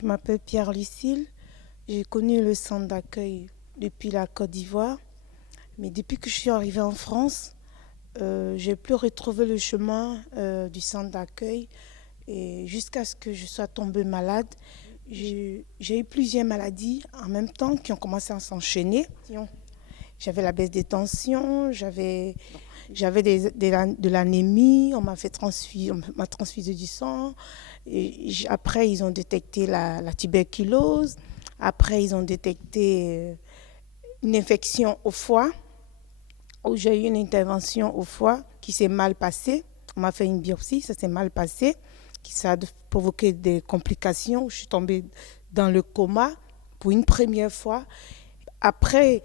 Je m'appelle Pierre Lucille. J'ai connu le centre d'accueil depuis la Côte d'Ivoire. Mais depuis que je suis arrivée en France, j'ai plus retrouvé le chemin du centre d'accueil et jusqu'à ce que je sois tombée malade. J'ai eu plusieurs maladies en même temps qui ont commencé à s'enchaîner. J'avais la baisse des tensions, j'avais de l'anémie, on m'a transfusé du sang. Après, ils ont détecté la tuberculose. Après, ils ont détecté une infection au foie, où j'ai eu une intervention au foie qui s'est mal passée. On m'a fait une biopsie, ça s'est mal passé, ça a provoqué des complications. Je suis tombée dans le coma pour une première fois. Après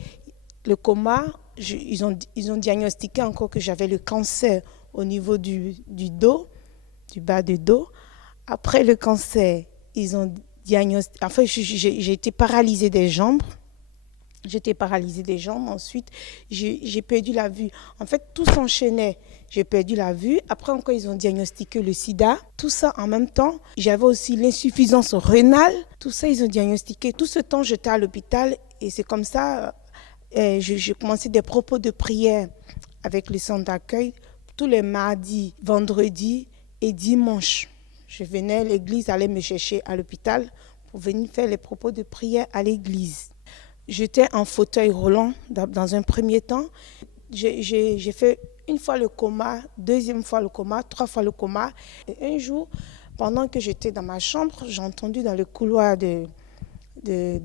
le coma, ils ont diagnostiqué encore que j'avais le cancer au niveau du dos, du bas du dos. Après le cancer, ils ont diagnostiqué... Enfin, j'ai été paralysée des jambes. Ensuite, j'ai perdu la vue. En fait, tout s'enchaînait. J'ai perdu la vue. Après encore, ils ont diagnostiqué le sida. Tout ça en même temps. J'avais aussi l'insuffisance rénale. Tout ça, ils ont diagnostiqué. Tout ce temps, j'étais à l'hôpital. Et c'est comme ça, j'ai commencé des propos de prière avec le centre d'accueil. Tous les mardis, vendredis et dimanches. Je venais, l'église allait me chercher à l'hôpital pour venir faire les propos de prière à l'église. J'étais en fauteuil roulant dans un premier temps. J'ai fait une fois le coma, deuxième fois le coma, 3 fois le coma. Et un jour, pendant que j'étais dans ma chambre, j'ai entendu dans le couloir de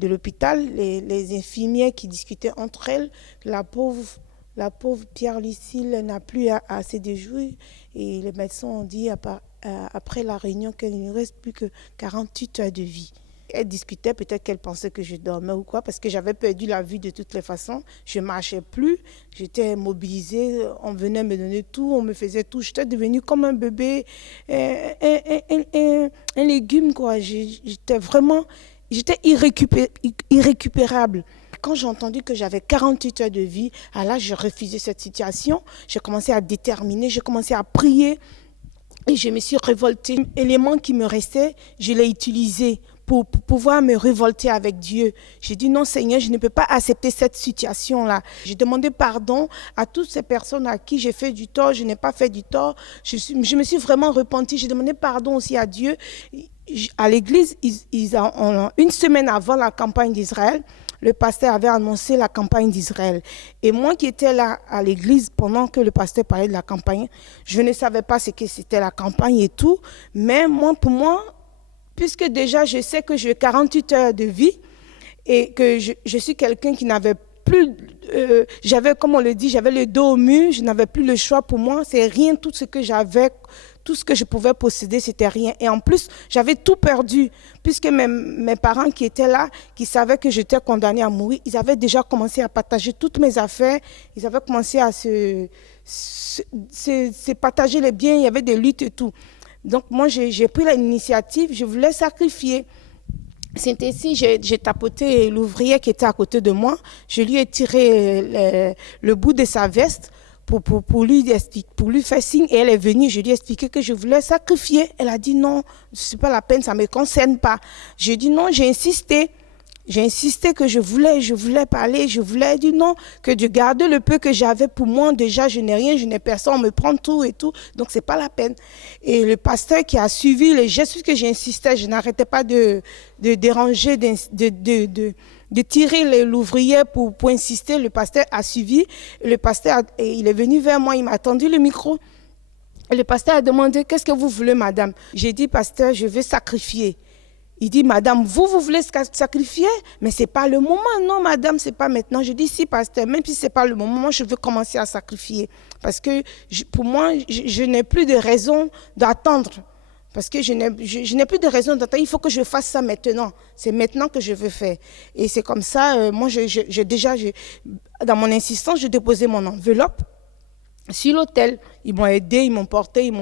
l'hôpital les infirmières qui discutaient entre elles. La pauvre Pierre Lucille n'a plus assez de jours. Et les médecins ont dit après la réunion qu'il ne reste plus que 48 heures de vie. Elle discutait, peut-être qu'elle pensait que je dormais ou quoi, parce que j'avais perdu la vue de toutes les façons. Je ne marchais plus, j'étais immobilisée, on venait me donner tout, on me faisait tout. J'étais devenue comme un bébé, un légume, quoi. J'étais irrécupérable. Quand j'ai entendu que j'avais 48 heures de vie, là, j'ai refusé cette situation. J'ai commencé à déterminer, j'ai commencé à prier et je me suis révoltée. L'élément qui me restait, je l'ai utilisé pour pouvoir me révolter avec Dieu. J'ai dit non Seigneur, je ne peux pas accepter cette situation-là. J'ai demandé pardon à toutes ces personnes à qui j'ai fait du tort, je n'ai pas fait du tort. Je me suis vraiment repentie, j'ai demandé pardon aussi à Dieu. À l'église, une semaine avant la campagne d'Israël, le pasteur avait annoncé la campagne d'Israël. Et moi qui étais là à l'église pendant que le pasteur parlait de la campagne, je ne savais pas ce que c'était la campagne et tout. Mais pour moi, puisque déjà je sais que j'ai 48 heures de vie et que je suis quelqu'un qui n'avait plus, j'avais, comme on le dit, j'avais le dos au mur, je n'avais plus le choix pour moi, c'est rien, tout ce que j'avais, tout ce que je pouvais posséder, c'était rien. Et en plus, j'avais tout perdu, puisque mes parents qui étaient là, qui savaient que j'étais condamnée à mourir, ils avaient déjà commencé à partager toutes mes affaires, ils avaient commencé à se partager les biens, il y avait des luttes et tout. Donc moi, j'ai pris l'initiative, je voulais sacrifier. C'est ainsi, j'ai tapoté l'ouvrière qui était à côté de moi. Je lui ai tiré le bout de sa veste pour lui faire signe. Et elle est venue, je lui ai expliqué que je voulais sacrifier. Elle a dit non, ce n'est pas la peine, ça ne me concerne pas. J'ai dit non, j'ai insisté. J'ai insisté que je voulais parler, je voulais dire non, que de garder le peu que j'avais pour moi. Déjà, je n'ai rien, je n'ai personne, on me prend tout et tout, donc c'est pas la peine. Et le pasteur qui a suivi les gestes, puisque j'insistais, je n'arrêtais pas de déranger, de tirer l'ouvrière pour insister. Le pasteur a suivi, il est venu vers moi, il m'a tendu le micro. Et le pasteur a demandé, qu'est-ce que vous voulez, madame? J'ai dit, pasteur, je veux sacrifier. Il dit, madame, vous voulez sacrifier? Mais ce n'est pas le moment. Non, madame, ce n'est pas maintenant. Je dis, si, pasteur, même si ce n'est pas le moment, moi, je veux commencer à sacrifier. Parce que pour moi, je n'ai plus de raison d'attendre. Parce que je n'ai plus de raison d'attendre. Il faut que je fasse ça maintenant. C'est maintenant que je veux faire. Et c'est comme ça, moi, dans mon insistance, j'ai déposé mon enveloppe sur l'hôtel. Ils m'ont aidé, ils m'ont porté, ils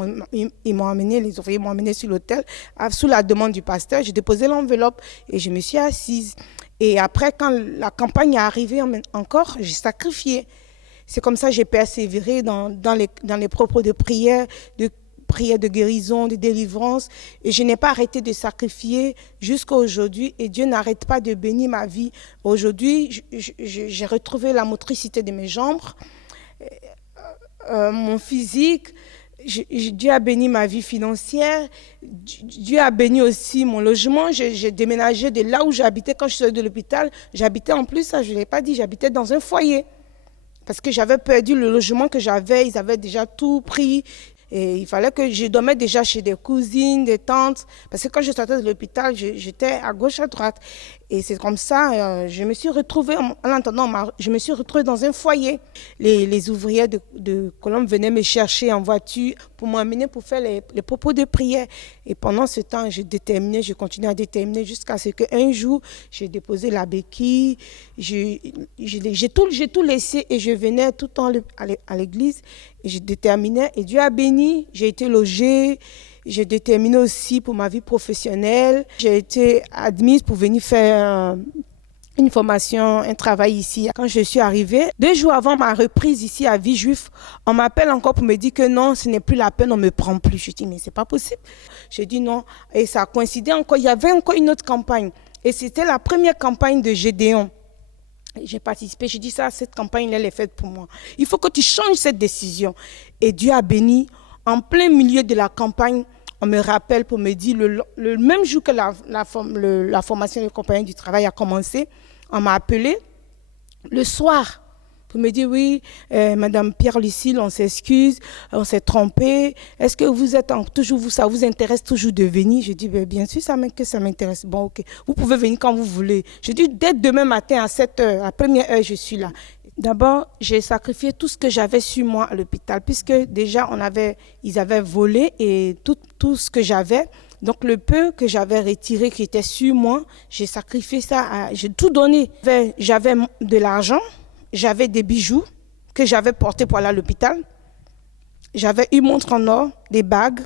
m'ont amené, les ouvriers m'ont amené sur l'hôtel. Sous la demande du pasteur, j'ai déposé l'enveloppe et je me suis assise. Et après, quand la campagne est arrivée encore, j'ai sacrifié. C'est comme ça que j'ai persévéré dans les propos de prière, prières de guérison, de délivrance. Et je n'ai pas arrêté de sacrifier jusqu'à aujourd'hui. Et Dieu n'arrête pas de bénir ma vie. Aujourd'hui, j'ai retrouvé la motricité de mes jambes, mon physique. Dieu a béni ma vie financière. Dieu a béni aussi mon logement. J'ai déménagé de là où j'habitais quand je suis sortie de l'hôpital. J'habitais en plus, ça je ne l'ai pas dit, j'habitais dans un foyer. Parce que j'avais perdu le logement que j'avais. Ils avaient déjà tout pris. Et il fallait que je dormais déjà chez des cousines, des tantes. Parce que quand je sortais de l'hôpital, j'étais à gauche, à droite. Et c'est comme ça, je me suis retrouvée, en attendant, je me suis retrouvée dans un foyer. Les ouvrières de Colombe venaient me chercher en voiture pour m'amener pour faire les propos de prière. Et pendant ce temps, je continuais à déterminer jusqu'à ce qu'un jour, j'ai déposé la béquille. J'ai tout laissé et je venais tout le temps à l'église. Et je déterminais. Et Dieu a béni. J'ai été logée. J'ai déterminé aussi pour ma vie professionnelle. J'ai été admise pour venir faire une formation, un travail ici. Quand je suis arrivée, 2 jours avant ma reprise ici à Villejuif, on m'appelle encore pour me dire que non, ce n'est plus la peine, on ne me prend plus. Je dis, mais c'est pas possible. J'ai dit non. Et ça a coïncidé encore. Il y avait encore une autre campagne. Et c'était la première campagne de Gédéon. J'ai participé, j'ai dit ça, cette campagne, elle est faite pour moi. Il faut que tu changes cette décision. Et Dieu a béni. En plein milieu de la campagne, on me rappelle pour me dire, le même jour que la formation de compagnie du travail a commencé, on m'a appelé le soir pour me dire, oui, Madame Pierre-Lucille, on s'excuse, on s'est trompé. Est-ce que vous êtes toujours, ça vous intéresse toujours de venir? Je dis, bien sûr, ça m'intéresse. Bon, ok, vous pouvez venir quand vous voulez. Je dis, dès demain matin à 7 heures, à première heure, je suis là. D'abord, j'ai sacrifié tout ce que j'avais sur moi à l'hôpital, puisque déjà, ils avaient volé et tout ce que j'avais. Donc, le peu que j'avais retiré, qui était sur moi, j'ai sacrifié ça, j'ai tout donné. J'avais de l'argent, j'avais des bijoux que j'avais portés pour aller à l'hôpital. J'avais une montre en or, des bagues,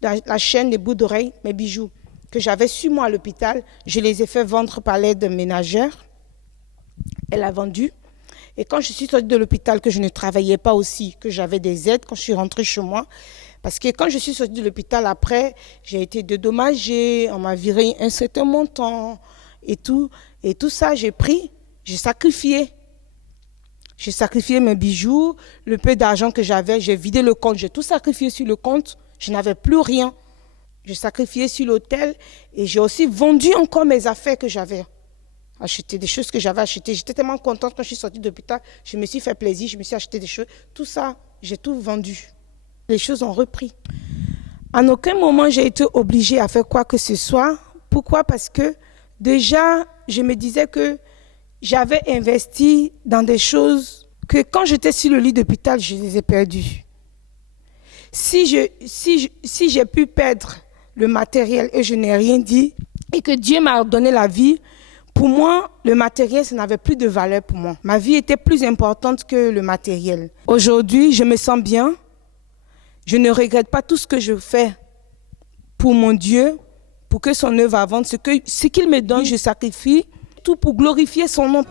la chaîne, des bouts d'oreilles, mes bijoux que j'avais sur moi à l'hôpital. Je les ai fait vendre par l'aide ménagère. Elle a vendu. Et quand je suis sortie de l'hôpital, que je ne travaillais pas aussi, que j'avais des aides quand je suis rentrée chez moi, parce que quand je suis sortie de l'hôpital après, j'ai été dédommagée, on m'a viré un certain montant et tout. Et tout ça, j'ai pris, j'ai sacrifié. J'ai sacrifié mes bijoux, le peu d'argent que j'avais, j'ai vidé le compte, j'ai tout sacrifié sur le compte, je n'avais plus rien. J'ai sacrifié sur l'hôtel et j'ai aussi vendu encore mes affaires que j'avais. Acheter des choses que j'avais achetées. J'étais tellement contente quand je suis sortie de l'hôpital. Je me suis fait plaisir, je me suis acheté des choses. Tout ça, j'ai tout vendu. Les choses ont repris. En aucun moment, j'ai été obligée à faire quoi que ce soit. Pourquoi? Parce que déjà, je me disais que j'avais investi dans des choses que quand j'étais sur le lit d'hôpital, je les ai perdues. Si j'ai pu perdre le matériel et je n'ai rien dit, et que Dieu m'a donné la vie, pour moi, le matériel, ça n'avait plus de valeur pour moi. Ma vie était plus importante que le matériel. Aujourd'hui, je me sens bien. Je ne regrette pas tout ce que je fais pour mon Dieu, pour que son œuvre avance. Ce qu'il me donne, je sacrifie tout pour glorifier son nom.